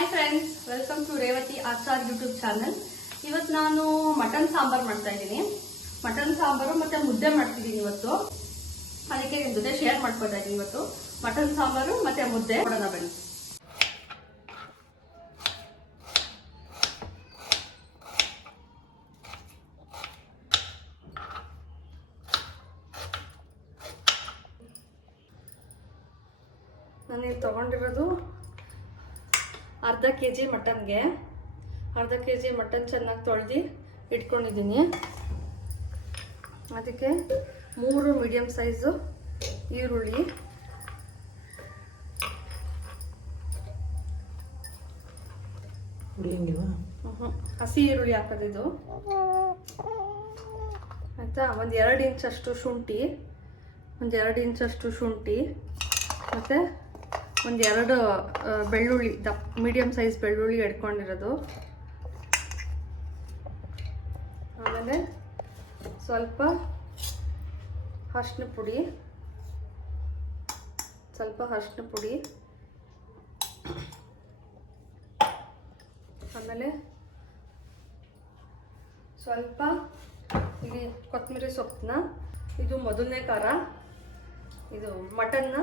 Hi friends, welcome to Revathi Achar YouTube channel. ಇವತ್ತು ನಾನು mutton sambar ಮಾಡ್ತಾ ಇದ್ದೀನಿ. ಮಟನ್ ಸಾಂಬಾರು ಮತ್ತೆ ಮುದ್ದೆ ಮಾಡ್ತಿದ್ದೀನಿ ಇವತ್ತು. ಅದಕ್ಕೆ ನಿಮ್ಮ ಜೊತೆ ಶೇರ್ ಮಾಡ್ಕೊತಾ ಇದ್ದೀನಿ. ಇವತ್ತು ಮಟನ್ ಸಾಂಬಾರು ಮತ್ತೆ ಮುದ್ದೆ ಕೊಡೋಣ ಬನ್ನಿ. ನಾನು ತಗೊಂಡಿರೋದು ಅರ್ಧ kg ಮಟನ್ಗೆ ಅರ್ಧ kg ಮಟನ್ ಚೆನ್ನಾಗಿ ತೊಳೆದು ಇಟ್ಕೊಂಡಿದ್ದೀನಿ. ಅದಕ್ಕೆ 3 ಮೀಡಿಯಮ್ ಸೈಜು ಈರುಳ್ಳಿ, ಹಸಿ ಈರುಳ್ಳಿ ಹಾಕೋದಿದು ಆಯಿತಾ. ಒಂದು 2 ಇಂಚಷ್ಟು ಶುಂಠಿ, ಮತ್ತು ಒಂದು 2 ಬೆಳ್ಳುಳ್ಳಿ, ಮೀಡಿಯಮ್ ಸೈಜ್ ಬೆಳ್ಳುಳ್ಳಿ ಎಡ್ಕೊಂಡಿರೋದು. ಆಮೇಲೆ ಸ್ವಲ್ಪ ಅರಿಶಿನ ಪುಡಿ, ಆಮೇಲೆ ಸ್ವಲ್ಪ ಇಲ್ಲಿ ಕೊತ್ತಂಬರಿ ಸೊಪ್ಪನ್ನ. ಇದು ಮೊದಲನೇ ಖಾರ. ಇದು ಮಟನ್ನ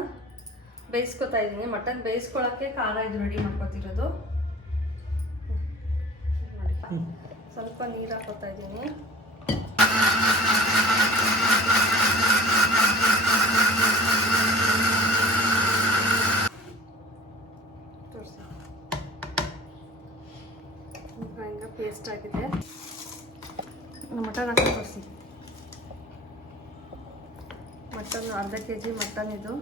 ಬೇಯಿಸ್ಕೊತಾ ಇದ್ದೀನಿ. ಮಟನ್ ಬೇಯಿಸ್ಕೊಳ್ಳೋಕ್ಕೆ ಖಾರ ಇದು ರೆಡಿ ಮಾಡ್ಕೊತಿರೋದು. ನೋಡಿ, ಸ್ವಲ್ಪ ನೀರು ಹಾಕೋತಾ ಇದ್ದೀನಿ. ತೋರಿಸಿ, ಈಗ ಪೇಸ್ಟ್ ಆಗಿದೆ. ಮಟನ್ ಹಾಕಿ ತೋರಿಸಿ. ಮಟನ್ ಅರ್ಧ kg ಮಟನ್ ಇದು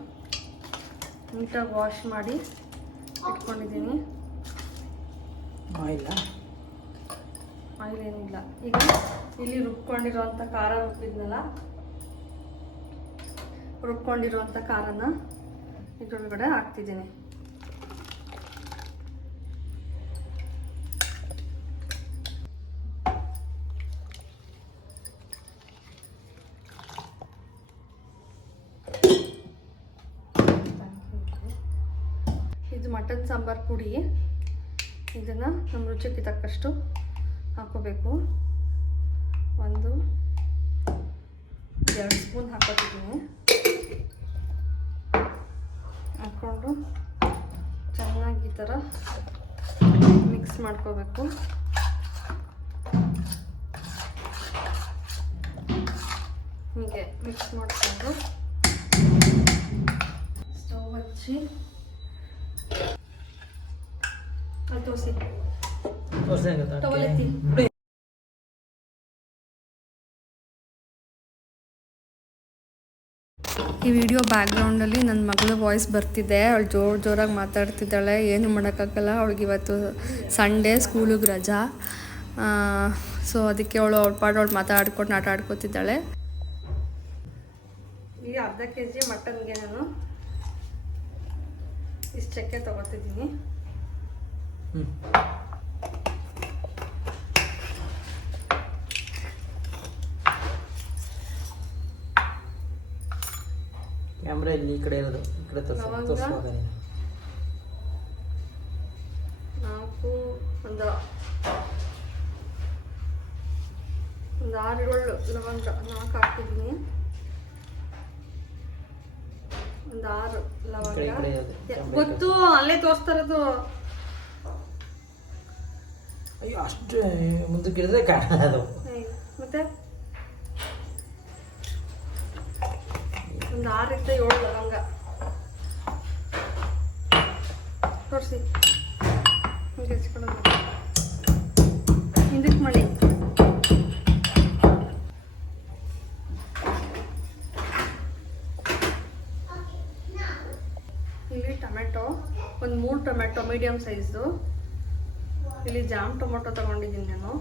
ನೀಟಾಗಿ ವಾಶ್ ಮಾಡಿ ಇಟ್ಕೊಂಡಿದ್ದೀನಿ. ಆಯಿಲ್ ಏನಿಲ್ಲ. ಈಗ ಇಲ್ಲಿ ರುಬ್ಕೊಂಡಿರೋಂಥ ಖಾರ ರುಬ್ಕೊಂಡಿರೋಂಥ ಖಾರನ ಇದ್ರೊಳಗಡೆ ಹಾಕ್ತಿದ್ದೀನಿ. ಇದು ಮಟನ್ ಸಾಂಬಾರ್ ಪುಡಿ. ಇದನ್ನು ನಮ್ಮ ರುಚಿಗೆ ತಕ್ಕಷ್ಟು ಹಾಕೋಬೇಕು. 1-2 ಸ್ಪೂನ್ ಹಾಕೋತಿದ್ದೀನಿ. ಹಾಕ್ಕೊಂಡು ಚೆನ್ನಾಗಿ ಈ ಥರ ಮಿಕ್ಸ್ ಮಾಡ್ಕೋಬೇಕು. ಹೀಗೆ ಮಿಕ್ಸ್ ಮಾಡಿಕೊಂಡು ಸ್ಟವ್ ಹಚ್ಚಿ ಈ ವಿಡಿಯೋ ಬ್ಯಾಕ್ಗ್ರೌಂಡಲ್ಲಿ ನನ್ನ ಮಗಳ ವಾಯ್ಸ್ ಬರ್ತಿದೆ. ಅವಳು ಜೋರಾಗಿ ಮಾತಾಡ್ತಿದ್ದಾಳೆ. ಏನು ಮಾಡೋಕ್ಕಾಗಲ್ಲ. ಅವಳಿಗೆ ಇವತ್ತು ಸಂಡೇ, ಸ್ಕೂಲಿಗೆ ರಜಾ. ಸೊ ಅದಕ್ಕೆ ಅವಳು ಮಾತಾಡ್ಕೊಂಡು ಆಟ ಆಡ್ಕೊತಿದ್ದಾಳೆ. ಈಗ ಅರ್ಧ kg ಮಟನ್ಗೆ ನಾನು ಇಷ್ಟು ಚಕ್ಕೆ ತೊಗೊತಿದ್ದೀನಿ. ಕ್ಯಾಮ್ರಾ ಇಲ್ಲಿ ಈ ಕಡೆ ಇರೋದು, ಈ ಕಡೆ ತೋರಿಸೋದು. 6-7 ಲವಂಗ 4 ಹಾಕಿದ್ದೀನಿ. 6 ಲವಂಗ ಗೊತ್ತು, ಅಲ್ಲೇ ತೋರಿಸ್ತಾ ಇರೋದು. ಅಯ್ಯೋ, ಅಷ್ಟು ಮುಂದಕ್ಕೆ ಇಳಿದ್ರೆ ಕಾಣಲ್ಲ ಅದು. ಮತ್ತೆ 6-7 ಲವಂಗ ತೋರಿಸಿ. ಹಿಂದಕ್ಕೆ ಮಾಡಿ. ಇಲ್ಲಿ ಟೊಮೆಟೊ, ಒಂದು 3 ಟೊಮೆಟೊ ಮೀಡಿಯಮ್ ಸೈಜು. ಇಲ್ಲಿ ಜಾಮ್ ಟೊಮೆಟೊ ತಗೊಂಡಿದ್ದೀನಿ ನಾನು.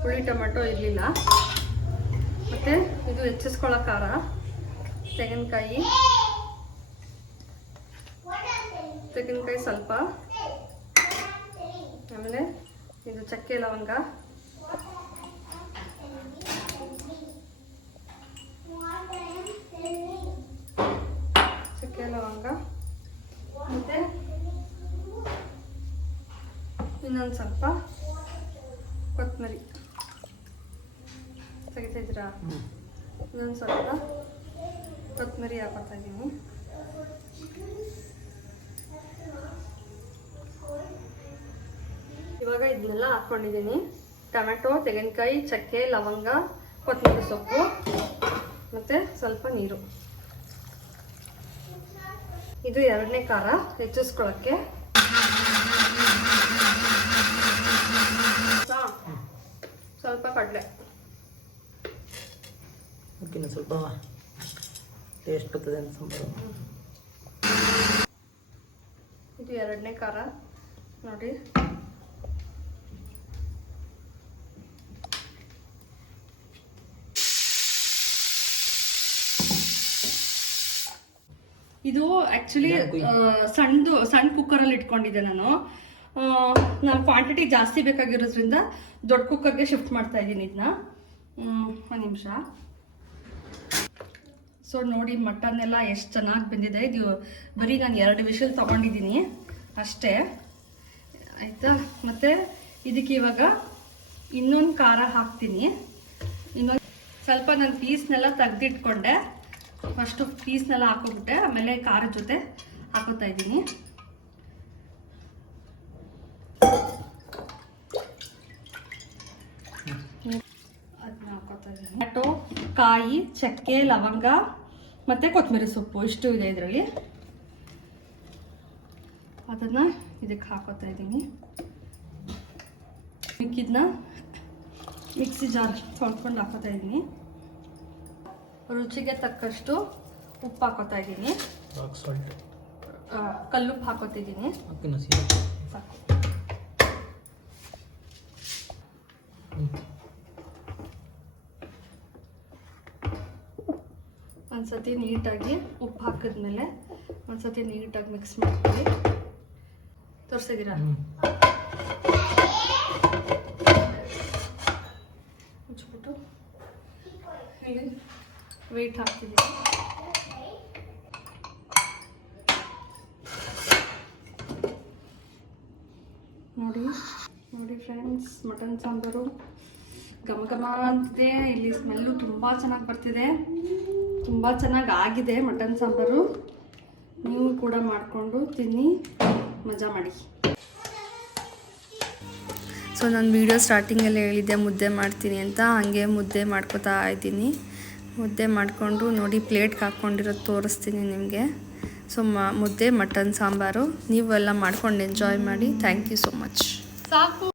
ಹುಳಿ ಟೊಮೆಟೊ ಇರಲಿಲ್ಲ. ಮತ್ತು ಇದು ಹೆಚ್ಚಿಸ್ಕೊಳ್ಳೋ ಖಾರ, ತೆಂಗಿನಕಾಯಿ ಸ್ವಲ್ಪ, ಆಮೇಲೆ ಇದು ಚಕ್ಕೆ ಲವಂಗ, ಮತ್ತು ಇನ್ನೊಂದು ಸ್ವಲ್ಪ ಕೊತ್ತಂಬರಿ ತೆಗಿತಿದ್ದೀರಾ? ಇನ್ನೊಂದು ಸ್ವಲ್ಪ ಕೊತ್ತಂಬರಿ ಹಾಕೋತಾ ಇದ್ದೀನಿ. ಇವಾಗ ಇದನ್ನೆಲ್ಲ ಹಾಕ್ಕೊಂಡಿದ್ದೀನಿ. ಟೊಮೆಟೊ, ತೆಂಗಿನಕಾಯಿ, ಚಕ್ಕೆ, ಲವಂಗ, ಕೊತ್ತಂಬರಿ ಸೊಪ್ಪು ಮತ್ತು ಸ್ವಲ್ಪ ನೀರು. ಇದು 2ನೇ ಖಾರ ಹೆಚ್ಚಿಸ್ಕೊಳ್ಳೋಕ್ಕೆ. ಸ್ವಲ್ಪ ಕಡಲೆ, ಅದಕ್ಕಿಂತ ಸ್ವಲ್ಪ ಟೇಸ್ಟ್ ಬರ್ತದೆ ಅಂತ ಸಾಂಬಾರು. ಇದು 2ನೇ ಖಾರ ನೋಡಿ. ಇದು ಆಕ್ಚುಲಿ ಸಣ್ಣ ಕುಕ್ಕರಲ್ಲಿ ಇಟ್ಕೊಂಡಿದ್ದೆ ನಾನು. ಕ್ವಾಂಟಿಟಿ ಜಾಸ್ತಿ ಬೇಕಾಗಿರೋದ್ರಿಂದ ದೊಡ್ಡ ಕುಕ್ಕರ್ಗೆ ಶಿಫ್ಟ್ ಮಾಡ್ತಾ ಇದ್ದೀನಿ ಇದನ್ನ. ಒಂದು ನಿಮಿಷ. ಸೊ ನೋಡಿ ಮಟನ್ ಎಲ್ಲ ಎಷ್ಟು ಚೆನ್ನಾಗಿ ಬೆಂದಿದೆ. ಇದು ಬರೀ ನಾನು 2 ವಿಷಲ್ ತಗೊಂಡಿದ್ದೀನಿ ಅಷ್ಟೇ ಆಯಿತಾ. ಮತ್ತು ಇದಕ್ಕೆ ಇವಾಗ ಇನ್ನೊಂದು ಖಾರ ಹಾಕ್ತೀನಿ. ಇನ್ನೊಂದು ಸ್ವಲ್ಪ ನಾನು ಪೀಸ್ನೆಲ್ಲ ತೆಗೆದಿಟ್ಕೊಂಡೆ. ಫಸ್ಟು ಪೀಸ್ನೆಲ್ಲ ಹಾಕೋಬಿಟ್ಟೆ, ಆಮೇಲೆ ಖಾರದ ಜೊತೆ ಹಾಕೋತಾ ಇದ್ದೀನಿ. ಅದನ್ನ ಹಾಕೋತಾ ಇದ್ದೀನಿ. ಟೊಮೆಟೊ, ಕಾಯಿ, ಚಕ್ಕೆ, ಲವಂಗ ಮತ್ತು ಕೊತ್ತಂಬರಿ ಸೊಪ್ಪು ಇಷ್ಟು ಇದೆ ಇದರಲ್ಲಿ. ಅದನ್ನು ಇದಕ್ಕೆ ಹಾಕೋತಾ ಇದ್ದೀನಿ. ಮಿಕ್ಕಿದ್ನ ಮಿಕ್ಸಿ ಜಾರ್ ತೊಳ್ಕೊಂಡು ಹಾಕೋತಾ ಇದ್ದೀನಿ. ರುಚಿಗೆ ತಕ್ಕಷ್ಟು ಉಪ್ಪು ಹಾಕೋತಾ ಇದ್ದೀನಿ. ಕಲ್ಲುಪ್ಪು ಹಾಕೋತಿದ್ದೀನಿ. ಸಾಕು. ಒಂದ್ಸತಿ ನೀಟಾಗಿ ಉಪ್ಪು ಹಾಕಿದ್ಮೇಲೆ ಒಂದ್ಸತಿ ನೀಟಾಗಿ ಮಿಕ್ಸ್ ಮಾಡ್ಕೊಳ್ಳಿ. ತೋರಿಸಿದ್ದೀರಾ? ಮುಚ್ಚಿಬಿಟ್ಟು ಇಲ್ಲಿ ವೆಯ್ಟ್ ಹಾಕ್ತಿದ್ದೀನಿ. ನೋಡಿ ಫ್ರೆಂಡ್ಸ್, ಮಟನ್ ಸಾಂಬಾರು ಘಮ ಘಮ ಅಂತಿದೆ. ಇಲ್ಲಿ ಸ್ಮೆಲ್ಲು ತುಂಬ ಚೆನ್ನಾಗಿ ಬರ್ತಿದೆ. ತುಂಬ ಚೆನ್ನಾಗಿ ಆಗಿದೆ ಮಟನ್ ಸಾಂಬಾರು. ನೀವು ಕೂಡ ಮಾಡಿಕೊಂಡು ತಿನ್ನಿ, ಮಜಾ ಮಾಡಿ. ಸೊ ನಾನು ವೀಡಿಯೋ ಸ್ಟಾರ್ಟಿಂಗಲ್ಲಿ ಹೇಳಿದ್ದೆ ಮುದ್ದೆ ಮಾಡ್ತೀನಿ ಅಂತ. ಹಾಗೆ ಮುದ್ದೆ ಮಾಡ್ಕೋತಾ ಇದ್ದೀನಿ. ಮುದ್ದೆ ಮಾಡಿಕೊಂಡು ನೋಡಿ ಪ್ಲೇಟ್ಗೆ ಹಾಕ್ಕೊಂಡಿರೋದು ತೋರಿಸ್ತೀನಿ ನಿಮಗೆ. ಸೊ ಮುದ್ದೆ, ಮಟನ್ ಸಾಂಬಾರು ನೀವೆಲ್ಲ ಮಾಡ್ಕೊಂಡು ಎಂಜಾಯ್ ಮಾಡಿ. Thank you so much. ಸಾಕು.